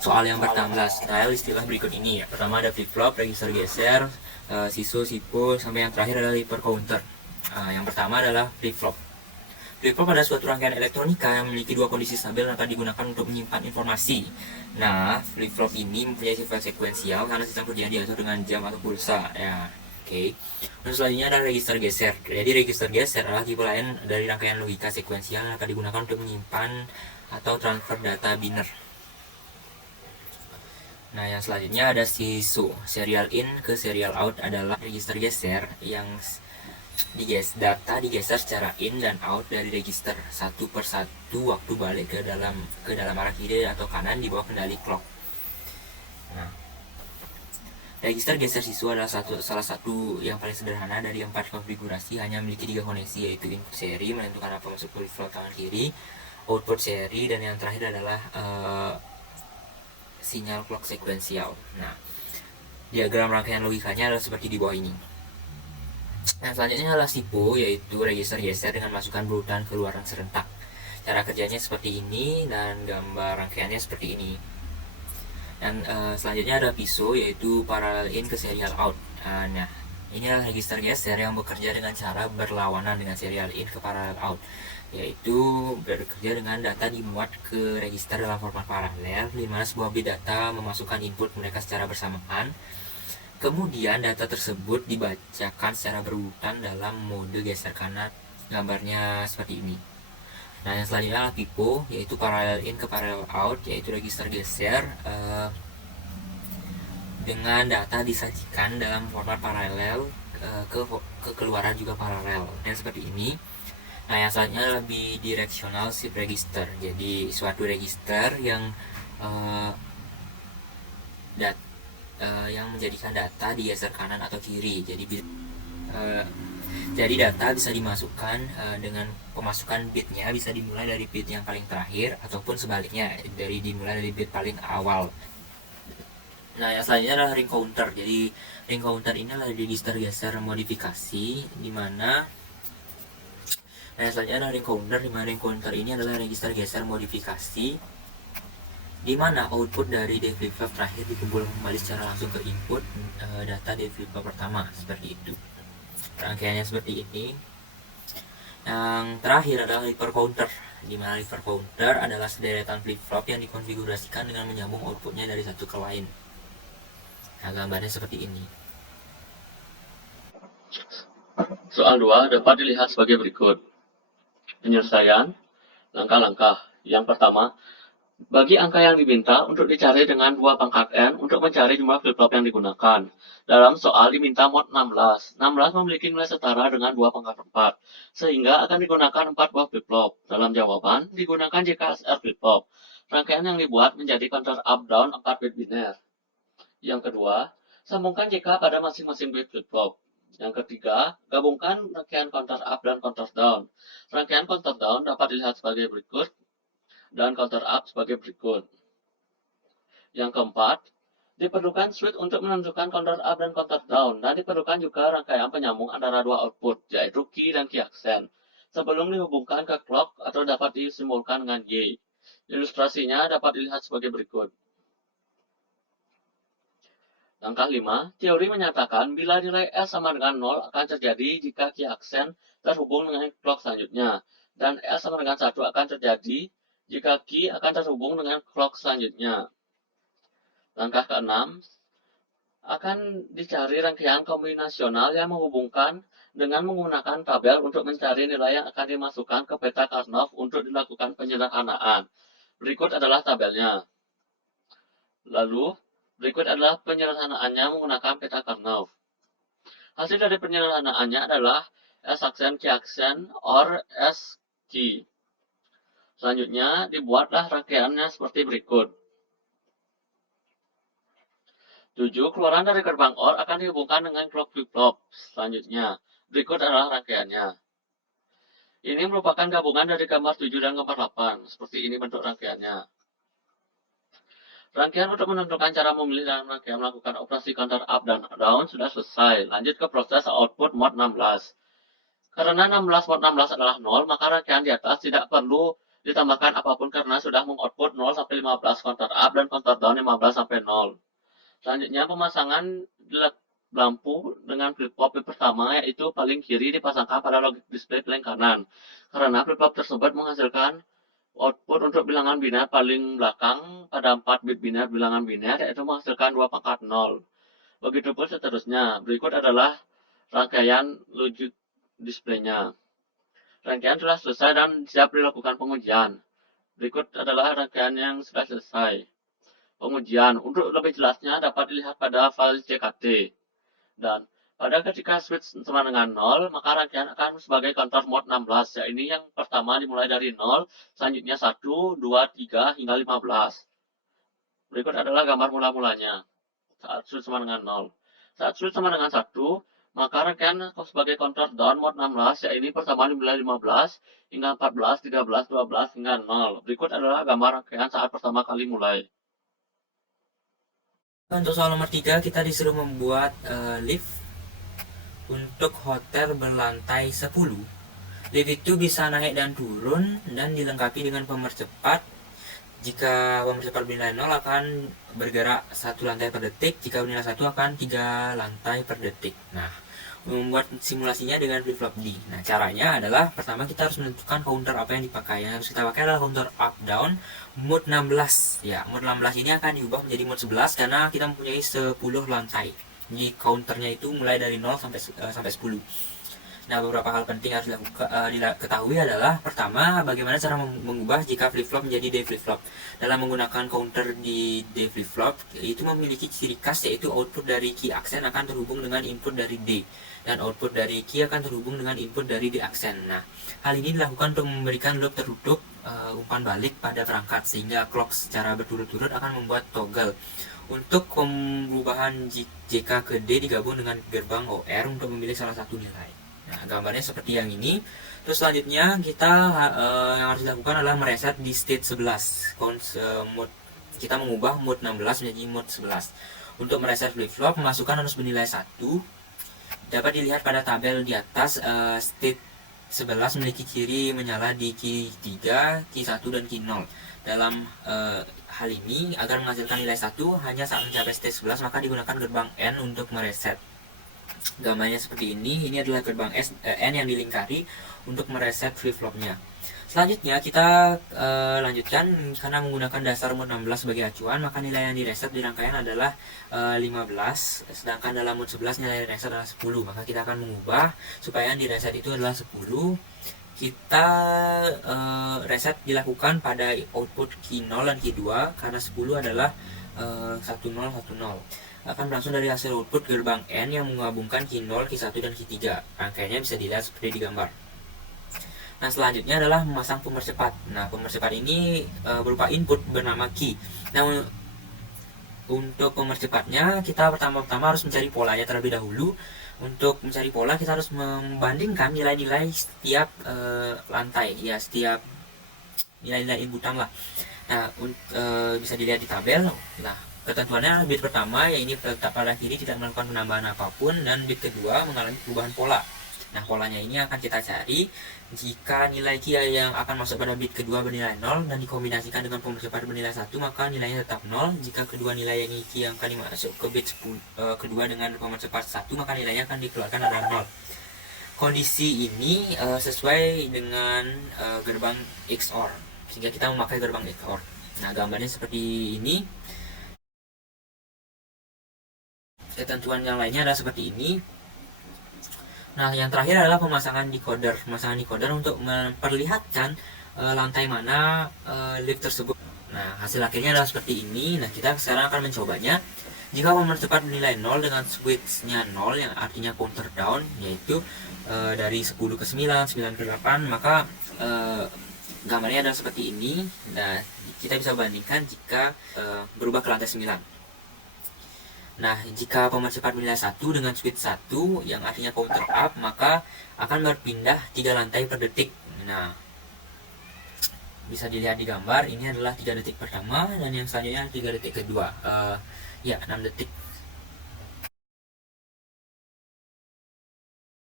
Soal yang pertama, style istilah berikut ini ya. Pertama ada flip-flop, register geser, sisu, sipo, sampai yang terakhir adalah hyper counter. Yang pertama adalah flip-flop. Flip-flop adalah suatu rangkaian elektronika yang memiliki dua kondisi stabil yang akan digunakan untuk menyimpan informasi. Nah, flip-flop ini mempunyai sifat sekuensial karena sistem kerjanya diatur dengan jam atau pulsa. Ya, oke. Dan selanjutnya adalah register geser. Jadi register geser adalah tipe lain dari rangkaian logika sekuensial yang akan digunakan untuk menyimpan atau transfer data biner. Nah, yang selanjutnya ada sisu. Serial in ke serial out adalah register geser yang data digeser secara in dan out dari register satu per satu waktu balik ke dalam arah kiri atau kanan di bawah kendali clock. Nah, register geser sisu adalah salah satu yang paling sederhana dari 4 konfigurasi, hanya memiliki 3 koneksi, yaitu input seri menentukan apa masuk flip-flop tangan kiri, output seri, dan yang terakhir adalah sinyal clock sekuensial. Nah, diagram rangkaian logikanya adalah seperti di bawah ini. Nah, selanjutnya adalah SIPO, yaitu register geser dengan masukan berurutan keluaran serentak. Cara kerjanya seperti ini dan gambar rangkaiannya seperti ini. Dan selanjutnya ada PISO, yaitu parallel in ke serial out. Nah, ini adalah register geser yang bekerja dengan cara berlawanan dengan serial in ke parallel out, yaitu bekerja dengan data dimuat ke register dalam format paralel, di mana sebuah bit data memasukkan input mereka secara bersamaan. Kemudian data tersebut dibacakan secara berurutan dalam mode geser kanan, gambarnya seperti ini. Nah, yang selanjutnya adalah PIPO, yaitu parallel in ke parallel out, yaitu register geser dengan data disajikan dalam format paralel ke keluaran juga paralel. Yang seperti ini. Nah, yang selanjutnya adalah bidirectional shift register. Jadi suatu register yang yang menjadikan data digeser kanan atau kiri. Jadi data bisa dimasukkan dengan pemasukan bitnya bisa dimulai dari bit yang paling terakhir ataupun sebaliknya dimulai dari bit paling awal. Nah, yang selanjutnya adalah ring counter. Jadi ring counter ini adalah register geser modifikasi di mana yang selanjutnya adalah ring counter, di mana ring counter ini adalah register geser modifikasi di mana output dari D flip-flop terakhir dikumpulkan kembali secara langsung ke input data D flip-flop pertama, seperti itu. Rangkaiannya seperti ini. Yang terakhir adalah hyper counter, di mana hyper counter adalah sederetan flip-flop yang dikonfigurasikan dengan menyambung outputnya dari satu ke lain. Nah, gambarnya seperti ini. Soal 2 dapat dilihat sebagai berikut. Penyelesaian, langkah-langkah. Yang pertama, bagi angka yang diminta untuk dicari dengan 2 pangkat n untuk mencari jumlah flip-flop yang digunakan. Dalam soal diminta mod 16. 16 memiliki nilai setara dengan 2 pangkat 4, sehingga akan digunakan 4 buah flip-flop. Dalam jawaban, digunakan JKSR flip-flop. Rangkaian yang dibuat menjadi counter up-down 4 bit biner. Yang kedua, sambungkan JK pada masing-masing bit flip-flop. Yang ketiga, gabungkan rangkaian counter up dan counter down. Rangkaian counter down dapat dilihat sebagai berikut dan counter up sebagai berikut. Yang keempat, diperlukan switch untuk menentukan counter up dan counter down, dan diperlukan juga rangkaian penyambung antara dua output, yaitu key dan key accent, sebelum dihubungkan ke clock atau dapat disimbolkan dengan Y. Ilustrasinya dapat dilihat sebagai berikut. Langkah 5, teori menyatakan bila nilai S sama dengan 0 akan terjadi jika key accent terhubung dengan clock selanjutnya, dan S sama dengan 1 akan terjadi jika key akan terhubung dengan clock selanjutnya. Langkah ke-6, akan dicari rangkaian kombinasional yang menghubungkan dengan menggunakan tabel untuk mencari nilai yang akan dimasukkan ke peta Karnaugh untuk dilakukan penyederhanaan. Berikut adalah tabelnya. Lalu, berikut adalah penyederhanaannya menggunakan peta Karnaugh. Hasil dari penyederhanaannya adalah S aksen, Q aksen, or S key. Selanjutnya, dibuatlah rangkaiannya seperti berikut. 7. Keluaran dari gerbang OR akan dihubungkan dengan clock flip-flop. Selanjutnya, berikut adalah rangkaiannya. Ini merupakan gabungan dari gambar 7 dan gambar 8. Seperti ini bentuk rangkaiannya. Rangkaian untuk menentukan cara memilih dan rangkaian melakukan operasi counter up dan down sudah selesai. Lanjut ke proses output mod 16. Karena 16 mod 16 adalah 0, maka rangkaian di atas tidak perlu ditambahkan apapun karena sudah mengoutput 0 sampai 15 counter up dan counter down 15 sampai 0. Selanjutnya pemasangan lampu dengan flip-flop yang pertama, yaitu paling kiri dipasangkan pada logic display paling kanan. Karena flip-flop tersebut menghasilkan output untuk bilangan biner paling belakang pada 4 bit biner bilangan biner, yaitu menghasilkan 2 pangkat 0. Begitupun seterusnya. Berikut adalah rangkaian logic display-nya. Rangkaian sudah selesai dan siap dilakukan pengujian. Berikut adalah rangkaian yang sudah selesai. Pengujian. Untuk lebih jelasnya dapat dilihat pada file CKT. Dan pada ketika switch sama dengan 0, maka rangkaian akan sebagai counter mode 16. Ini yang pertama dimulai dari 0, selanjutnya 1, 2, 3, hingga 15. Berikut adalah gambar mula-mulanya saat switch sama dengan 0. Saat switch sama dengan 1, maka rangkaian sebagai counter down mode 16, ini pertama dimulai 15, hingga 14, 13, 12, hingga 0. Berikut adalah gambar rangkaian saat pertama kali mulai. Untuk soal nomor 3, kita disuruh membuat lift untuk hotel berlantai 10. Lift itu bisa naik dan turun dan dilengkapi dengan pemercepat. Jika pemercepat bernilai 0 akan bergerak 1 lantai per detik, jika bernilai 1 akan 3 lantai per detik. Nah, membuat simulasinya dengan flip-flop D. Nah, caranya adalah pertama kita harus menentukan counter apa yang dipakai. Yang harus kita pakai adalah counter up down mode 16. Ya, mode 16 ini akan diubah menjadi mode 11 karena kita mempunyai 10 lantai. Jadi counternya itu mulai dari 0 sampai 10. Nah, beberapa hal penting harus diketahui adalah pertama, bagaimana cara mengubah jika flip-flop menjadi D flip-flop. Dalam menggunakan counter di D flip-flop, itu memiliki ciri khas yaitu output dari key aksen akan terhubung dengan input dari D, dan output dari key akan terhubung dengan input dari D aksen. Nah, hal ini dilakukan untuk memberikan loop tertutup umpan balik pada perangkat, sehingga clock secara berturut-turut akan membuat toggle. Untuk perubahan JK ke D digabung dengan gerbang OR untuk memilih salah satu nilai. Nah, gambarnya seperti yang ini. Terus selanjutnya kita yang harus dilakukan adalah mereset di state 11. Kita mengubah mode 16 menjadi mode 11. Untuk mereset flip-flop, pemasukan harus bernilai 1. Dapat dilihat pada tabel di atas, state 11 memiliki ciri menyala di key 3, key 1, dan key 0. Dalam hal ini, agar menghasilkan nilai 1 hanya saat mencapai state 11, maka digunakan gerbang N untuk mereset. Gambarnya seperti ini adalah gerbang N yang dilingkari untuk mereset flip-flopnya. Selanjutnya kita lanjutkan, karena menggunakan dasar mode 16 sebagai acuan, maka nilai yang direset di rangkaian adalah 15, sedangkan dalam mode 11 nilai reset adalah 10. Maka kita akan mengubah supaya yang direset itu adalah 10. Kita reset dilakukan pada output key 0 dan key 2, karena 10 adalah 1010. Akan berlangsung dari hasil output gerbang N yang menggabungkan key 0, key 1, dan key 3. Rangkaiannya bisa dilihat seperti di gambar. Nah, selanjutnya adalah memasang pemercepat. Nah, pemercepat ini berupa input bernama key. Nah, untuk pemercepatnya kita pertama-tama harus mencari polanya terlebih dahulu. Untuk mencari pola kita harus membandingkan nilai-nilai setiap lantai, ya, setiap nilai-nilai inputan lah. Nah, bisa dilihat di tabel. Nah, ketentuannya bit pertama, yaitu tetap pada kiri tidak melakukan penambahan apapun, dan bit kedua mengalami perubahan pola. Nah, polanya ini akan kita cari jika nilai key yang akan masuk pada bit kedua bernilai 0 dan dikombinasikan dengan pemercepat bernilai 1, maka nilainya tetap 0. Jika kedua nilai yang key yang akan masuk ke bit kedua dengan pemercepat 1, maka nilainya akan dikeluarkan adalah 0. Kondisi ini sesuai dengan gerbang XOR, sehingga kita memakai gerbang XOR. Nah, gambarnya seperti ini. Ketentuan yang lainnya adalah seperti ini. Nah, yang terakhir adalah pemasangan decoder. Pemasangan decoder untuk memperlihatkan lantai mana lift tersebut. Nah, hasil akhirnya adalah seperti ini. Nah, kita sekarang akan mencobanya. Jika pemercepat bernilai 0 dengan switch-nya 0, yang artinya counter down, yaitu dari 10 ke 9, 9 ke 8, maka gambarnya adalah seperti ini. Nah, kita bisa bandingkan jika berubah ke lantai 9. Nah, jika pemercepat bernilai 1 dengan switch 1 yang artinya counter up, maka akan berpindah 3 lantai per detik. Nah, bisa dilihat di gambar, ini adalah 3 detik pertama, dan yang selanjutnya 3 detik kedua. Ya, 6 detik